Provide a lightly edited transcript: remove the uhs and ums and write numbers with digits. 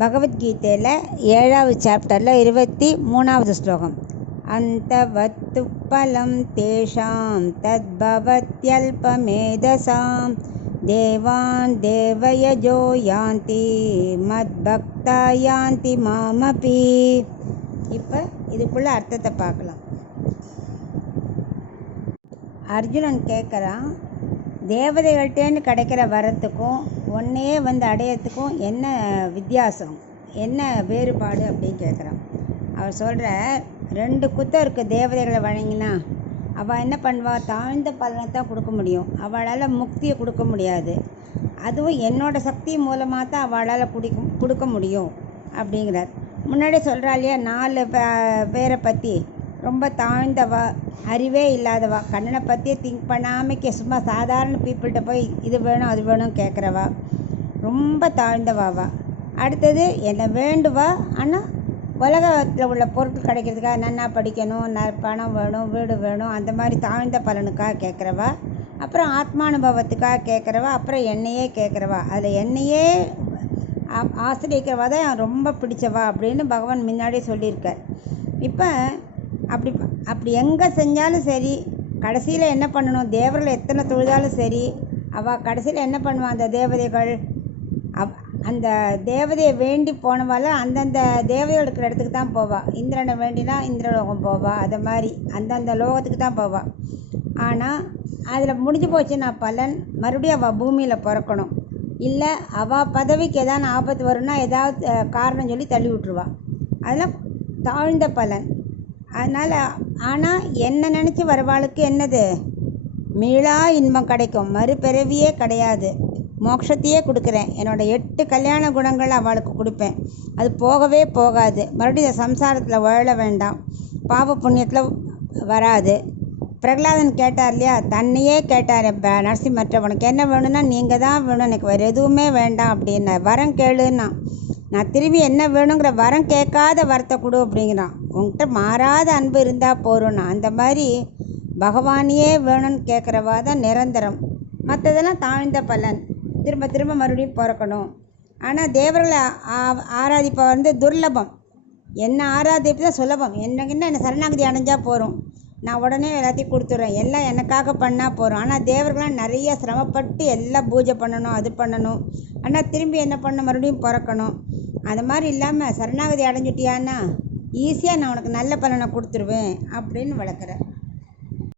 பகவத்கீதையில் 7வது சாப்டரில் 23வது ஸ்லோகம். அந்தவத்து பலம் தேஷாம் தத்பவத்யல்பமேதசாம் தேவான் தேவயஜோ யாந்தி மத்பக்தா யாந்தி மாமபி. இப்போ இதுக்குள்ள அர்த்தத்தை பார்க்கலாம். அர்ஜுனன் கேட்குறான், தேவதைகள்கிட்டேன்னு கிடைக்கிற வரத்துக்கும் ஒன்றையே அடையிறதுக்கும் என்ன வித்தியாசம், என்ன வேறுபாடு அப்படின்னு கேட்குறான். அவர் சொல்கிற 2 குத்தம் இருக்குது. தேவதைகளை வழங்கினா அவள் என்ன பண்ணுவாள், தாழ்ந்த பலனை தான் கொடுக்க முடியும், அவளால் முக்தியை கொடுக்க முடியாது. அதுவும் என்னோட சக்தி மூலமாக தான் அவளால் கொடுக்க முடியும் அப்படிங்கிறார். முன்னாடி சொல்கிறா இல்லையா, 4 பேரை பற்றி ரொம்ப தாழ்ந்தவா, அறிவே இல்லாதவா, கண்ணனை பற்றியே திங்க் பண்ணாமல் சும்மா சாதாரண பீப்புள்கிட்ட போய் இது வேணும் அது வேணும் கேட்குறவா, ரொம்ப தாழ்ந்தவாவா. அடுத்தது என்ன வேண்டுவா, ஆனால் உலகத்தில் உள்ள பொருட்கள் கிடைக்கிறதுக்காக நன்னா படிக்கணும், பணம் வேணும், வீடு வேணும், அந்த மாதிரி தாழ்ந்த பலனுக்காக கேட்குறவா. அப்புறம் ஆத்மானுபவத்துக்காக கேட்குறவா. அப்புறம் என்னையே கேட்குறவா. அதில் என்னையே ஆசிரியக்கிறவா தான் ரொம்ப பிடிச்சவா அப்படின்னு பகவான் முன்னாடியே சொல்லியிருக்கார். இப்போ அப்படி எங்கே செஞ்சாலும் சரி, கடைசியில் என்ன பண்ணணும், தேவர்கள் எத்தனை தொழுதாலும் சரி, அவள் கடைசியில் என்ன பண்ணுவான், அந்த தேவதைகள் அந்த தேவதையை வேண்டி போனவாள் அந்தந்த தேவதைகள் இருக்கிற இடத்துக்கு தான் போவாள். இந்திரனை வேண்டினா இந்திரலோகம் போவாள். அதை மாதிரி அந்தந்த லோகத்துக்கு தான் போவாள். ஆனால் அதில் முடிஞ்சு போச்சுன்னா பலன் மறுபடியும் அவள் பூமியில் பிறக்கணும். இல்லை அவள் பதவிக்கு ஏதாவது ஆபத்து வரும்னா ஏதாவது காரணம் சொல்லி தள்ளி விட்டுருவாள். அதெல்லாம் தாழ்ந்த பலன். அதனால் ஆனால் என்ன நினச்சி வரவாளுக்கு என்னது, மீளா இன்பம் கிடைக்கும், மறுபிறவியே கிடையாது, மோட்சத்தையே கொடுக்குறேன், என்னோடய 8 கல்யாண குணங்கள் அவளுக்கு கொடுப்பேன், அது போகவே போகாது, மறுபடியும் இந்த சம்சாரத்தில் வாழ வேண்டாம், பாவ புண்ணியத்தில் வராது. பிரகலாதன் கேட்டார் இல்லையா, தன்னையே கேட்டார் நரசிம்மற்ற, உனக்கு என்ன வேணும்னா நீங்கள் தான் வேணும், எனக்கு வேறு எதுவுமே வேண்டாம் அப்படின்னா. வரம் கேளுன்னா, நான் திரும்பி என்ன வேணுங்கிற வரம் கேட்காத வரத்தை கொடு அப்படிங்கிறான். உங்கள்கிட்ட மாறாத அன்பு இருந்தால் போகிறோன்னா. அந்த மாதிரி பகவானையே வேணும்னு கேட்குறவா தான் நிரந்தரம். மற்றதெல்லாம் தாழ்ந்த பலன், திரும்ப திரும்ப மறுபடியும் பிறக்கணும். ஆனால் தேவர்களை ஆராதிப்ப துர்லபம். என்ன ஆராதிப்பு தான் சுலபம். என்ன சரணாகதி அடைஞ்சால் போகிறோம், நான் உடனே எல்லாத்தையும் கொடுத்துட்றேன், எல்லாம் எனக்காக பண்ணால் போகிறோம். ஆனால் தேவர்களாம் நிறைய சிரமப்பட்டு எல்லாம் பூஜை பண்ணணும், அது பண்ணணும், ஆனால் திரும்பி என்ன பண்ணணும், மறுபடியும் பிறக்கணும். அது மாதிரி இல்லாமல் சரணாகதி அடைஞ்சிட்டியான்னா ஈஸியாக நான் உனக்கு நல்ல பலனை கொடுத்துருவேன் அப்படின்னு வளர்க்குறேன்.